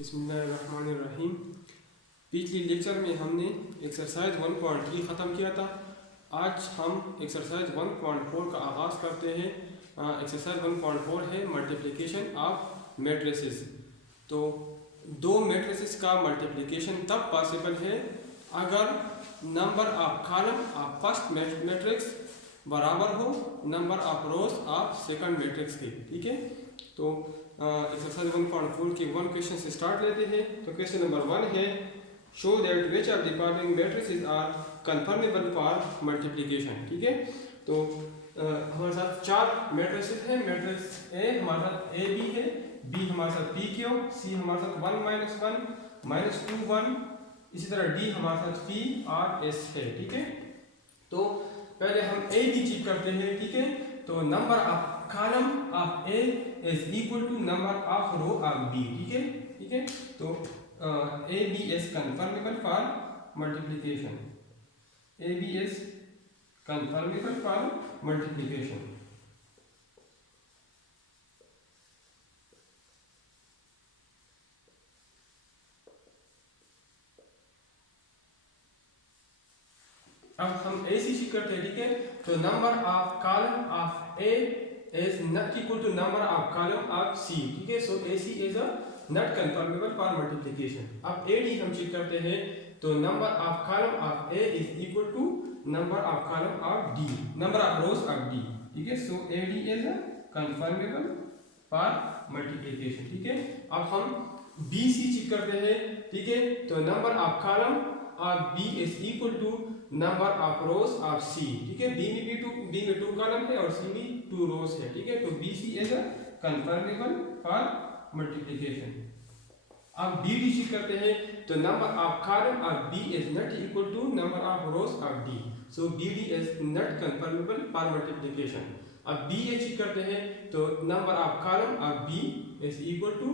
बिस्मिल्लाहिर्रहमानिर्रहीम। पिछले लेक्चर में हमने एक्सरसाइज 1.3 ख़त्म किया था। आज हम एक्सरसाइज 1.4 का आगाज़ करते हैं। एक्सरसाइज 1.4 है मल्टीप्लिकेशन ऑफ मैट्रिसेस। तो दो मैट्रिसेस का मल्टीप्लिकेशन तब पॉसिबल है अगर number of column of first matrix बराबर हो number of rows of second matrix के। ठीक है, तो एक्सरसाइज 1.4 के वन क्वेश्चन से स्टार्ट लेते हैं। तो क्वेश्चन नंबर 1 है, show that which of the following matrices are conformable for multiplication. ठीक है, तो हमारे साथ चार मैट्रिसेस हैं। मैट्रिक्स ए हमारे साथ ए बी है, बी हमारे साथ पी क्यू, सी हमारे साथ 1 -1 -2 1, इसी तरह डी हमारे साथ पी आर एस है। ठीक है, तो पहले हम ए बी चेक करते हैं। ठीक है, तो number of column of A is equal to number of row of B. ठीक है, ठीक है, तो A B is conformable for multiplication. A B is conformable for multiplication. अब हम ए सी चेक करते हैं। ठीक है, तो number of column of A is not equal to number of column of C। ठीक है, so AC is a not conformable for multiplication। अब AD हम चेक करते हैं, तो number of column of A is equal to number of column of D, number of rows of D। ठीक है, so AD is a conformable for multiplication। ठीक है, अब हम BC चेक करते हैं। ठीक है, तो number of column of B is equal to number of rows of C। ठीक है, B में 2 कॉलम है और C में 2 रोज है। ठीक है, तो BC is a conformable for multiplication। अब BD चेक करते हैं, तो number of column of B is not equal to number of rows of D, so BD is not conformable for multiplication। अब BA चेक करते हैं, तो number of column of B is equal to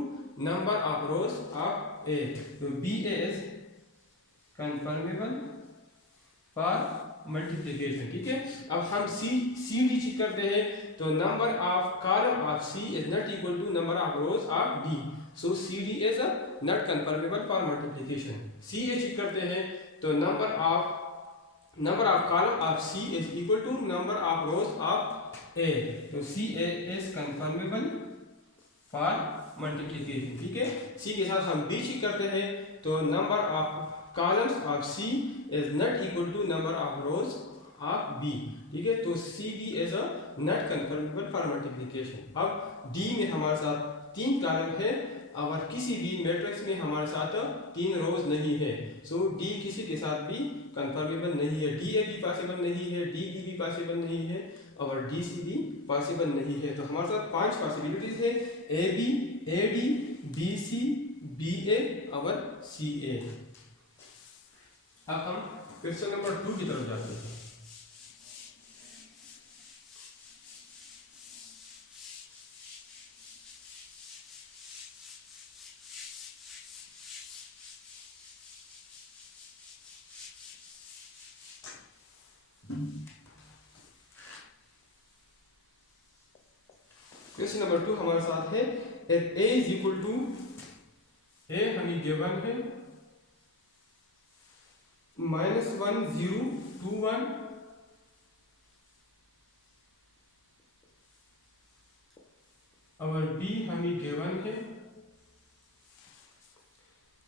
number of rows of A, तो BA is conformable for multiplication. ठीक है, अब हम C D check करते हैं, तो number of column of C is not equal to number of rows of D, so C D is not conformable for multiplication. C A check करते हैं, तो number of column of C is equal to number of rows of A, तो C A is conformable for multiplication. ठीक है, सी के साथ हम B check करते हैं, तो number of columns of C is not equal to number of rows of B। ठीक है, तो CD is a not conformable for multiplication। अब D में हमारे साथ 3 कॉलम है, और किसी भी मैट्रिक्स में हमारे साथ 3 रोज नहीं है, सो D किसी के साथ भी कंफर्मेबल नहीं है। DA भी पॉसिबल नहीं है, DB भी पॉसिबल नहीं है, और DC भी पॉसिबल नहीं है। तो हमारे साथ 5 पॉसिबिलिटीज है, AB, AD, BC, BA और CA। अब हम क्वेश्चन नंबर 2 की तरफ जाते हैं। क्वेश्चन नंबर 2 हमारे साथ है, A is equal to, A हमें गिवन है -1 0 2 1, और B हमें गिवन है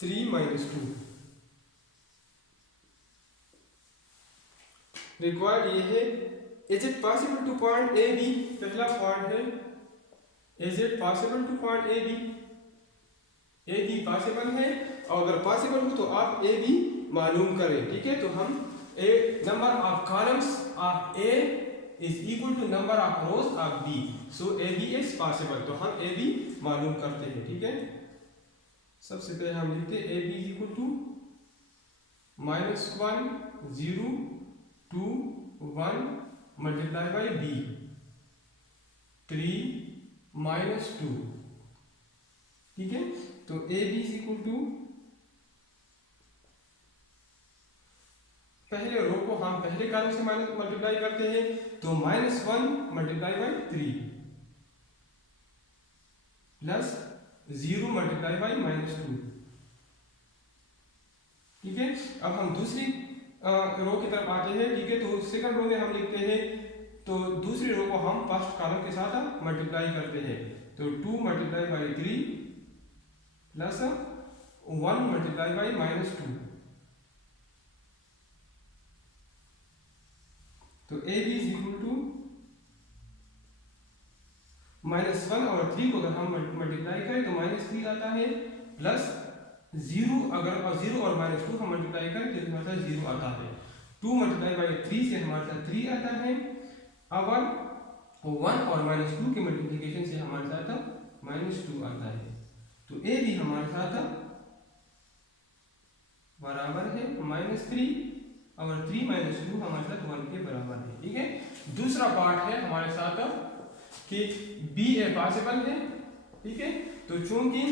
3 -2। रिक्वायर्ड ये है, is it possible to point A B. पहला पॉइंट है, is it possible to point A B. A B possible है, और अगर पॉसिबल हो तो आप ए बी मालूम करें। ठीक है, तो हम number of columns of A is equal to number of rows of B, so A B is possible, तो हम ए बी मालूम करते हैं। ठीक है, सबसे पहले हम लिखते हैं A B is equal to -1 0 2 1 multiply by B 3 -2। ठीक है, तो A B is equal to, पहले रो को हम पहले कॉलम से मल्टीप्लाई करते हैं, तो -1 multiply by 3 plus 0 multiply by -2। ठीक है, अब हम दूसरी रो की तरफ आते हैं। ठीक है, तो सेकंड रो में हम लिखते हैं, तो दूसरी रो को हम फर्स्ट कॉलम के साथ मल्टीप्लाई करते हैं। तो 2 multiply by 3 plus 1 multiply by -2। तो A B is equal to -1 और 3 को अगर हम मल्टीप्लाई करें तो -3 आता है, प्लस 0 अगर 0 और -2 हम मल्टीप्लाई करें तो हमारे साथ 0 आता है। 2 मल्टीप्लाई बाई 3 से हमारे साथ 3 आता है। अब 1 और -2 के मल्टीप्लिकेशन से हमारे साथ -2 आता है। तो ए भी हमारे साथ बराबर है -3 और 3 - 2 हमारे साथ 1 के बराबर है। ठीक है, दूसरा पार्ट है हमारे साथ कि बी ए पॉसिबल है। ठीक है, तो चूंकि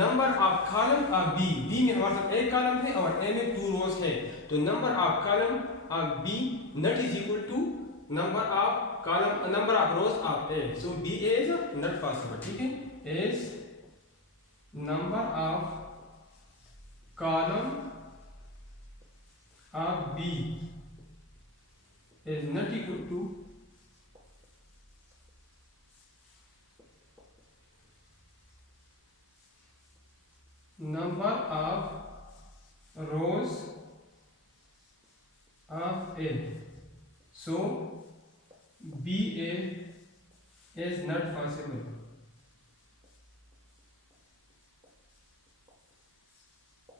number of column of B में हमारे साथ एक कॉलम है और ए में 2 रोज है, तो number of column of B not is equal to number of column number of rows of A. So B is not possible. ठीक है, is number of column of B is not equal to number of rows of A. So BA is not possible.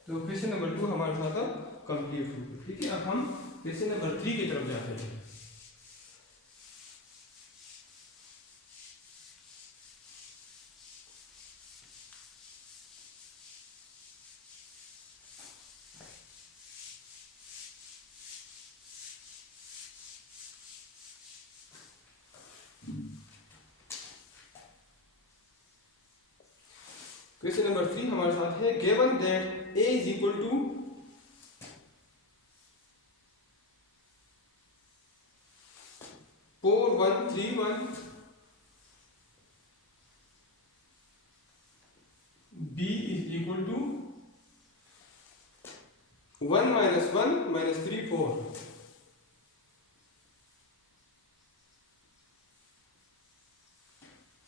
तो question number 2 हमारे साथ complete हुई। ठीक है, अब हम क्वेश्चन नंबर 3 की तरफ जाते हैं। क्वेश्चन नंबर 3 हमारे साथ है, given that a is equal to 4 1 3 1, b is equal to 1 - 1 - 3 4,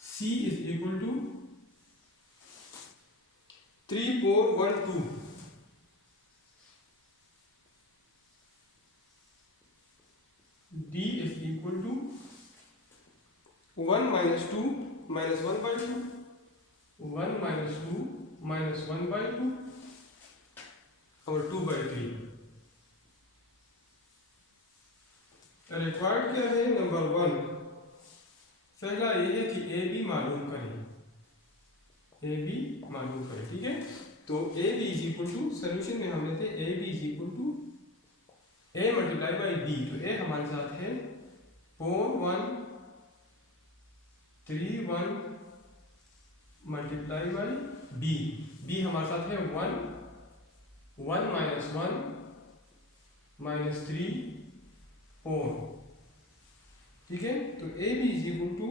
c is equal to 3 4 1 2, d is equal to 1 - 2 - 1 by 2, 1 - 2 - 1 by 2 और 2 by 3। रिक्वायर्ड क्या है? नंबर 1 पहला ये है कि ए बी मालूम करें, ए बी मालूम करें। ठीक है, तो A B is equal to, solution में हम लेते हैं A B is equal to A multiply by B. तो ए हमारे साथ है 4 1 3 1 मल्टीप्लाई बाई बी। बी हमारे साथ है 1 1 - 1 - 3 4। ठीक है, तो A B is equal to,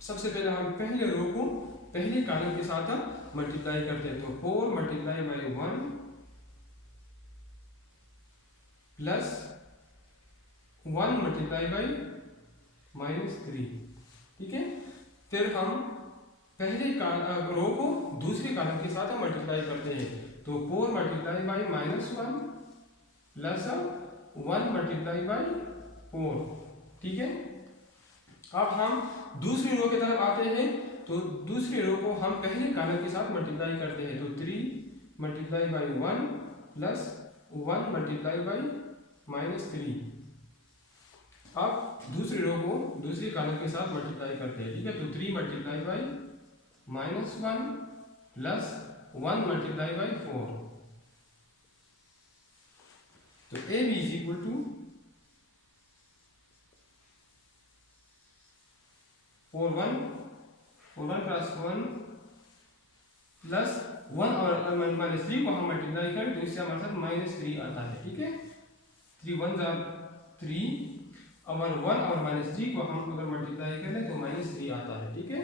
सबसे पहले हम पहले रो को पहले कॉलम के साथ मल्टीप्लाई करते हैं। तो 4 multiply by 1 plus 1 multiply by -3। ठीक है, फिर हम पहले रो को दूसरे कॉलम के साथ मल्टीप्लाई करते हैं। तो 4 multiply by -1 plus 1 multiply by 4। ठीक है, अब हम दूसरी रो की तरफ आते हैं। तो दूसरी रो को हम पहले कॉलम के साथ मल्टीप्लाई करते हैं। तो 3 multiply by 1 plus 1 multiply by -3। अब दूसरी रो को दूसरी कॉलम के साथ मल्टीप्लाई करते हैं। ठीक है, तो 3 multiply by -1 plus 1 multiply by 4। तो A B is equal to 4 1 plus 1 plus 1 और -3 को हम मल्टीप्लाई करें तो इससे हमारे साथ -3 आता है। ठीक है, 3 1 3 और 1 और -3 को हम अगर मल्टीप्लाई करें तो -3 आता है, ठीक है।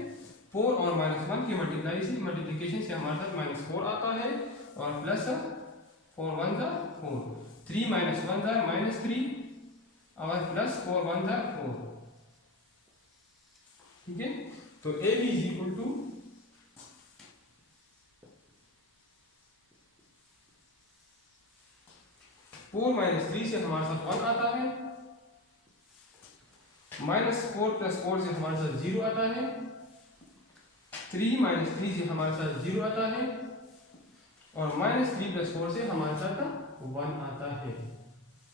4 और -1 की मल्टीप्लिकेशन से हमारे साथ -4 आता है और प्लस 4 1 जा 4, 3 -1 जा -3 और प्लस 4 1 जा 4, ठीक है। तो A B is equal to 4 - 3 से हमारे साथ 1 आता है, -4 + 4 से हमारे साथ 0 आता है, 3 - 3 से हमारे साथ 0 आता है और -3 + 4 से हमारे साथ 1 आता है।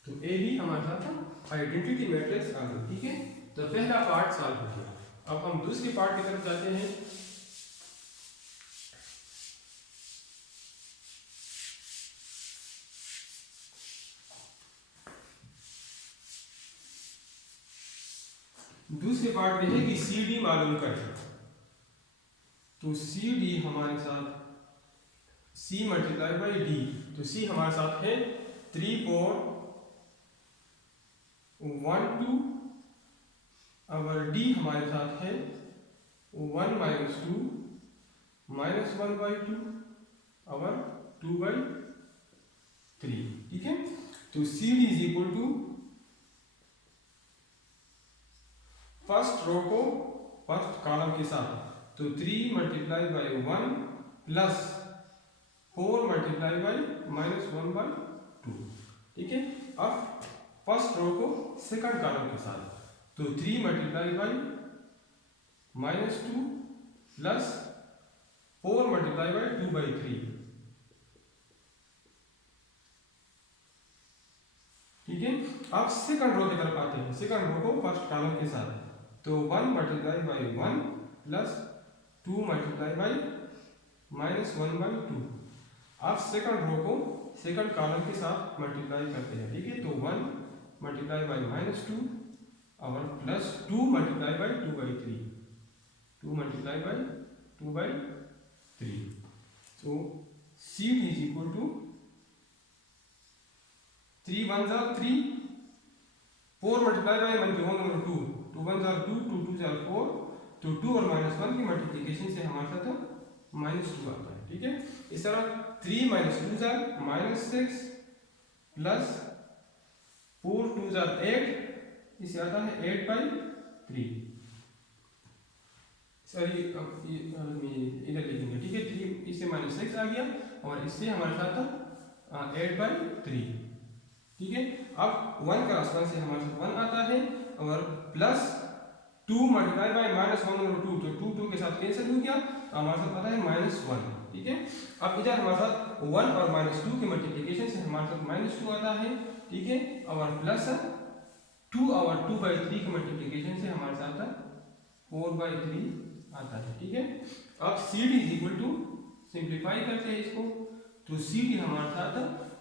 तो ए बी हमारे साथ आइडेंटिटी मैट्रिक्स आ गई, ठीक है। तो पहला पार्ट सॉल्व हो गया। अब हम दूसरे पार्ट की तरफ जाते हैं। दूसरे पार्ट में है कि सी डी मालूम करें। तो सी डी हमारे साथ C × D, तो C हमारे साथ है 3 4 1 2 और D हमारे साथ है 1 - 2 -1/2 और 2/3, ठीक है। तो C D is equal to first row को फर्स्ट कॉलम के साथ, तो 3 × 1 प्लस 4 × -1/2, ठीक है। अब फर्स्ट रो को सेकंड कॉलम के साथ, तो 3 × -2 प्लस 4 × 2/3, ठीक है। अब सेकंड रो की तरफ आते हैं। सेकंड रो को फर्स्ट कॉलम के साथ, तो 1 × 1 प्लस 2 × -1/2। आप सेकंड रो को सेकंड कॉलम के साथ मल्टीप्लाई करते हैं, ठीक है। तो 1 × -2 और प्लस 2 × 2/3, 2 × 2/3। तो सी इज इक्वल टू 3 1 जा 3, 4 × 1 के होल नंबर 2, 2 1 जा 2, 2 2 जा 4, तो 2 और -1 की मल्टीप्लिकेशन से हमारे साथ -2 आता है, ठीक है। इस तरह 3 - 2 जा -6 प्लस 4 2 जा 8, इसे आता है 8/3। सॉरी अब ये इधर लिखेंगे, ठीक है। 3 इससे -6 आ गया और इससे हमारे साथ 8/3, ठीक है। अब 1 का आसपास से हमारे साथ 1 आता है और प्लस 2 × -1/2, तो 2 2 के साथ कैंसिल हो गया, तो हमारे साथ आता है -1, ठीक है। अब इधर हमारे साथ 1 और -2 की मल्टीप्लिकेशन से हमारे साथ -2 आता है, ठीक है। और प्लस 2 और 2/3 की मल्टीप्लिकेशन से हमारे साथ 4/3 आता है, ठीक है। अब C D is equal to simplify करते हैं इसको, तो सी डी हमारे साथ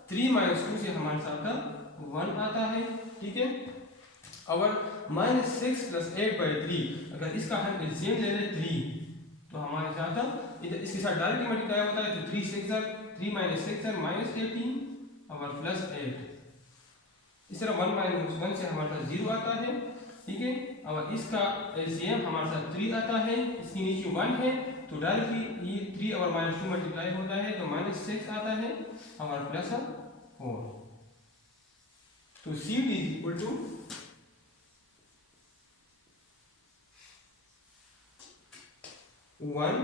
3 - 2 से हमारे साथ 1 आता है, ठीक है। और -6 + 8/3, अगर इसका हम एलसीएम ले लें 3, तो हमारे साथ इधर इसके साथ डायरेक्टली मल्टीप्लाई होता है, तो 3 6 जा 3 - 6 जा -18 और प्लस 8। इस तरह 1 - 1 से हमारे साथ 0 आता है, ठीक है। और इसका एलसीएम हमारे साथ 3 आता है, इसकी नीचे 1 है, तो डायरेक्टली ये 3 और -2 मल्टीप्लाई होता है, तो -6 आता है और प्लस 4। तो C D is equal to 1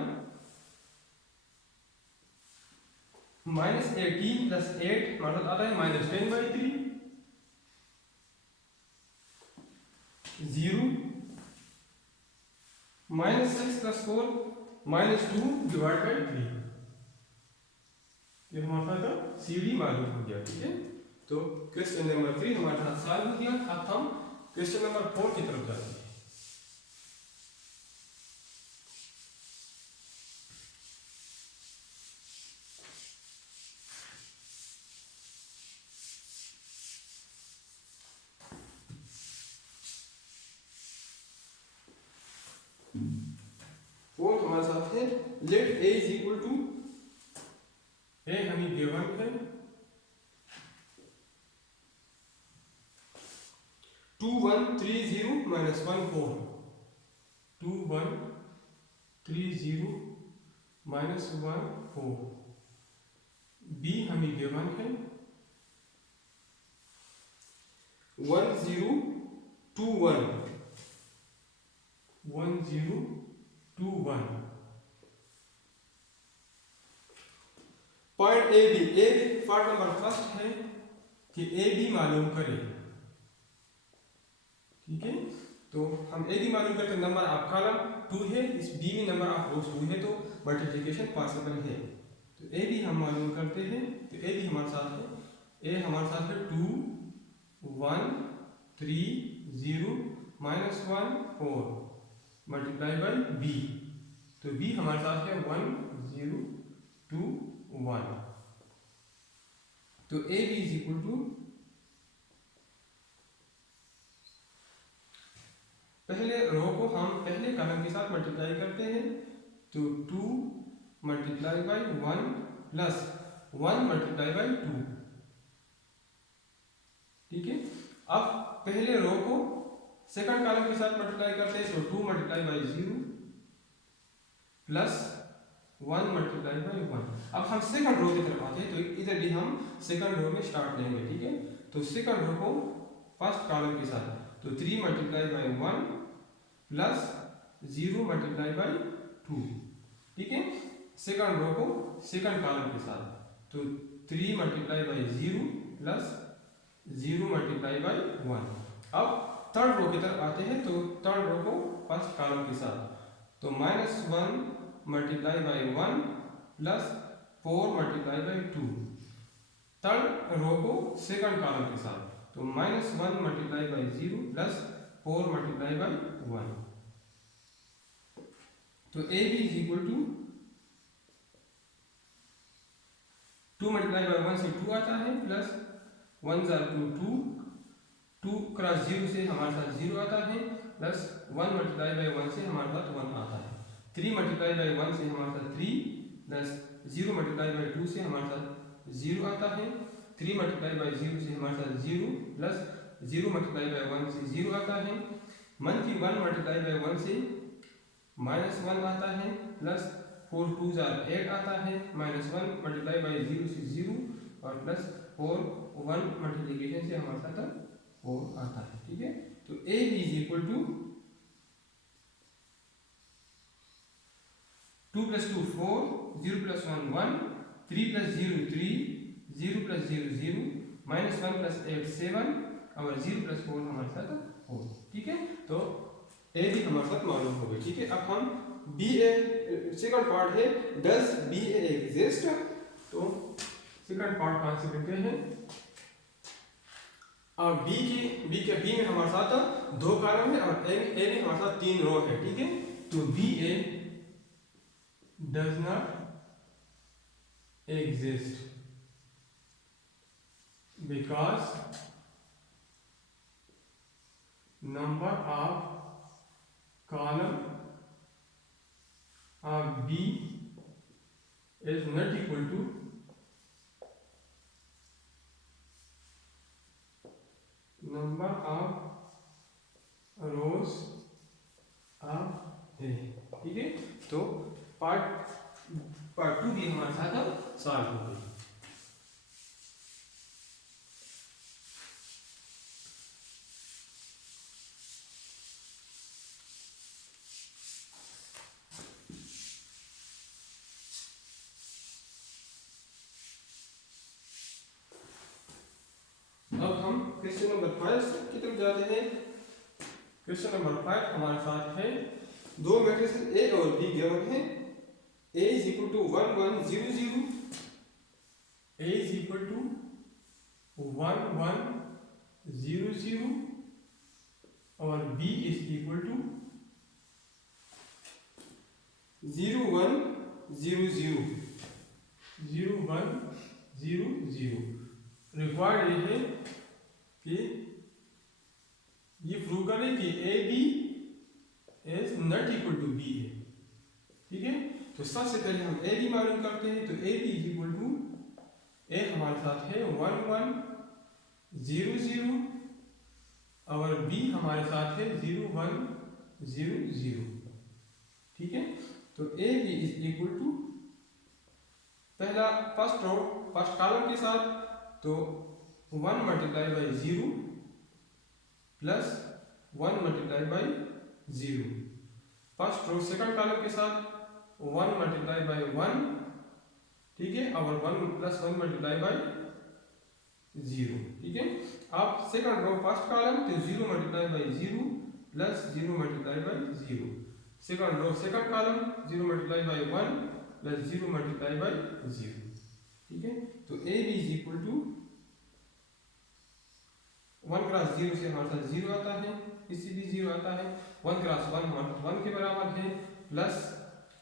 -18 + 8 मतलब आता है -10/3, 0 -6 + 4 -2/3। ये हमारे साथ सी डी मालूम हो गया, ठीक है। तो क्वेश्चन नंबर 3 हमारे साथ सॉल्व हो गया। अब हम क्वेश्चन नंबर 4 की तरफ जाते हैं। फोर्थ हमारे साथ है let A is equal to, A हमें गिवन है 2130 माइनस 1 4, 2130 माइनस 1 4। बी हमें गिवन है 1021, 1021। Point A B, part number first है कि ए बी मालूम करें। ठीक है, तो हम ए बी मालूम करते, नंबर ऑफ कॉलम 2 है, इस बी में नंबर ऑफ रोज 2 है, तो मल्टीप्लिकेशन पॉसिबल है। तो ए बी हम मालूम करते हैं। तो ए बी हमारे साथ है, ए हमारे साथ है 2130 माइनस 1 4 मल्टीप्लाई बाई बी। तो बी हमारे साथ है 1021। तो A B is equal to, पहले रो को हम पहले कॉलम के साथ मल्टीप्लाई करते हैं। तो 2 multiply by 1 plus 1 multiply by 2। ठीक है, अब पहले रो को सेकंड कॉलम के साथ मल्टीप्लाई करते हैं। तो 2 multiply by 0 plus 1 multiply by 1। अब हम सेकंड रो की तरफ आते हैं, तो इधर भी हम सेकंड रो में स्टार्ट लेंगे। ठीक है, तो सेकंड रो को फर्स्ट कॉलम के साथ, तो 3 multiply by 1 plus 0 multiply by 2। ठीक है, सेकंड रो को सेकंड कॉलम के साथ, तो 3 multiply by 0 plus 0 multiply by 1। अब थर्ड रो की तरफ आते हैं, तो थर्ड रो को फर्स्ट कॉलम के साथ, तो -1 multiply by 1 plus 4 multiply by 2। Third row को सेकंड कॉलम के साथ, तो -1 multiply by 0 plus 4 multiply by 1। तो A B is equal to 2 multiply by 1 से 2 आता है, प्लस 1 जार 2 2 क्रॉस 0 से हमारे साथ 0 आता है, प्लस 1 मल्टीप्लाई बाई 1 से हमारे साथ 1 आता है। 3 मल्टीप्लाई बाई 1 से हमारे साथ 3, प्लस 0 मल्टीप्लाई बाई 2 से हमारे साथ 0 आता है। 3 मल्टीप्लाई बाई 0 से हमारे साथ 0, प्लस 0 मल्टीप्लाई बाई 1 से 0 आता है। 1 मल्टीप्लाई बाई 1 से -1 आता है, प्लस 4 2 जार 8 आता है, -1 मल्टीप्लाई बाई 0 से 0, और प्लस 4 1 मल्टीप्लिकेशन से हमारे साथ 4 आता है। ठीक है, तो A B is equal to 2 + 2 4, 0 + 1 1, 3 + 0 3, 0 + 0 0, -1 + 8 7, और 0 + 4 हमारे साथ 4। ठीक है, तो ए बी हमारे साथ मालूम हो गई। ठीक है, अब हम बी ए सेकंड पार्ट है, डज बी ए एग्जिस्ट। तो सेकंड पार्ट कहाँ से लेते हैं। और बी में हमारे साथ 2 कॉलम है, और ए में हमारे साथ 3 रो है। ठीक है, तो B A does not exist because number of column of B is not equal to number of rows of A। ठीक है, तो पार्ट 2 भी हमारे साथ सॉल्व हो गई। अब हम क्वेश्चन नंबर 5 की तरफ जाते हैं। क्वेश्चन नंबर 5 हमारे साथ है, 2 मैट्रिसेस ए और बी गिवन है। A is equal to 1 1 0 0, A is equal to 1 1 0 0, और B is equal to 0 1 0 0, 0 1 0 0। Required ये है कि ये प्रूव करें कि A B is not equal to B A. ठीक है, तो सबसे पहले हम ए बी मालूम करते हैं। तो A B is equal to, A हमारे साथ है 1 1 0 0, और बी हमारे साथ है 0 1 0 0। ठीक है, तो A B is equal to पहला फर्स्ट रो फर्स्ट कॉलम के साथ तो 1 multiply by 0 plus 1 multiply by 0। First row second column के साथ 1 मल्टीप्लाई बाई 1, ठीक है, और 1 प्लस 1 मल्टीप्लाई बाई 0। ठीक है, अब सेकंड रो फर्स्ट कॉलम तो 0 multiply by 0 plus 0 multiply by 0। Second row second column 0 multiply by 1 plus 0 multiply by 0। ठीक है, तो A B is equal to 1 cross 0 से हमारे साथ 0 आता है, इसी भी 0 आता है। 1 क्रॉस 1 हमारे 1 के बराबर है, प्लस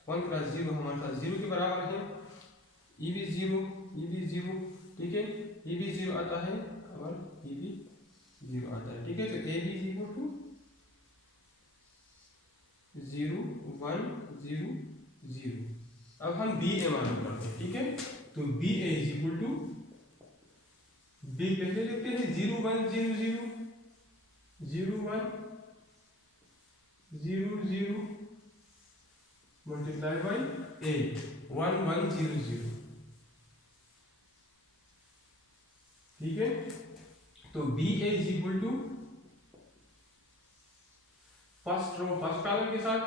1 क्रॉस 0 हमारे साथ 0 के बराबर है। ई भी 0, ई भी 0, ठीक है, ई भी 0 आता है और ई भी 0 आता है। ठीक है, तो A B is equal to 0 1 0 0। अब हम बी ए मालूम करते हैं। ठीक है, तो B A is equal to B पहले लिखते हैं 0 1 0 0 0 1 0 0 मल्टीप्लाई बाई ए 1 1 0 0। ठीक है, तो B A is equal to first row first column के साथ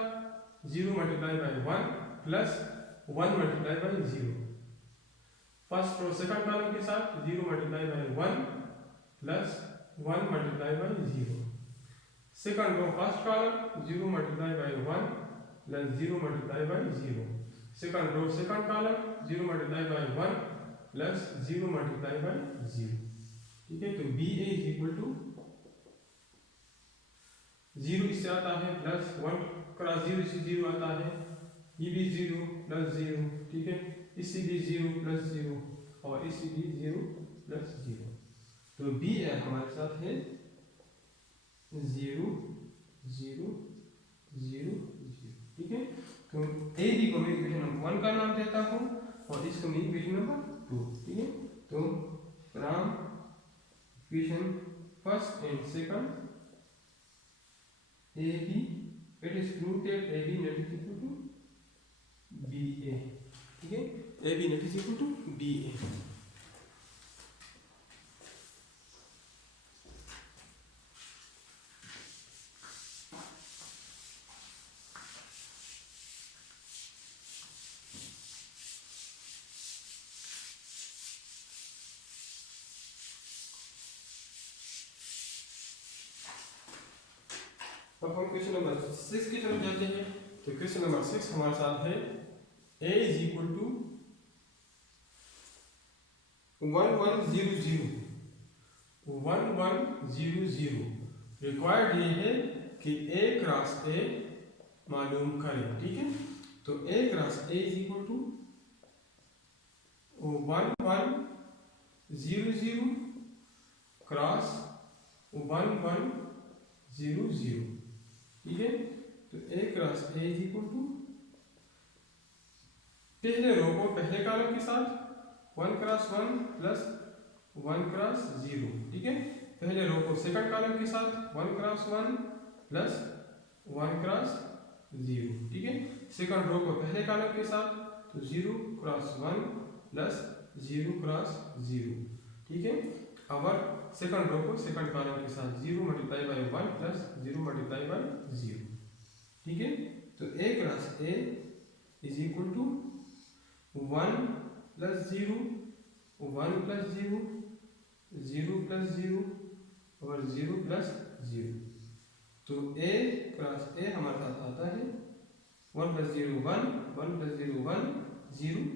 0 multiply by 1 plus 1 multiply by 0। First row second column के साथ 0 multiply by 1 plus 1 multiply by 0। Second row first column 0 multiply by 1 plus 0 multiply by 0। Second row second column 0 multiply by 1 plus 0 multiply by 0। ठीक है, तो B A is equal to 0 इससे आता है plus 1 cross 0 से 0 आता है, ये भी 0 प्लस 0। ठीक है, इसी भी 0 प्लस 0 और इसी भी 0 प्लस 0। तो बी ए हमारे साथ है 0 0 0 0। ठीक है, तो ए बी को मैं इक्वेशन नंबर 1 का नाम देता हूँ और इसको मैं इक्वेशन नंबर 2। ठीक है, तो from equation first and second A B it is proved that A B not is equal to B A. ठीक है, A B not is equal to B A. अब हम क्वेश्चन नंबर 6 की तरफ जाते हैं। तो क्वेश्चन नंबर 6 हमारे साथ है a is equal to 1 1 0 0 1 1 0 0। Required ये है कि a क्रॉस a मालूम करें। ठीक है, तो a cross a is equal to 1 1 0 0 cross 1 1 0 0। ठीक है, तो a cross a is equal to पहले रो को पहले कॉलम के साथ 1 क्रॉस 1 प्लस 1 क्रॉस 0। ठीक है, पहले रो को सेकंड कॉलम के साथ 1 क्रॉस 1 प्लस 1 क्रॉस 0। ठीक है, सेकंड रो को पहले कॉलम के साथ तो 0 क्रॉस 1 प्लस 0 क्रॉस 0। ठीक है, और सेकंड रो को सेकंड कॉलम के साथ 0 multiply by 1 plus 0 multiply by 0। ठीक है, तो a cross a is equal to 1 plus 0 1 plus 0 0 plus 0 और 0 प्लस 0। तो a क्रॉस a हमारे साथ आता है 1 प्लस 0 1 1 प्लस 0 1 0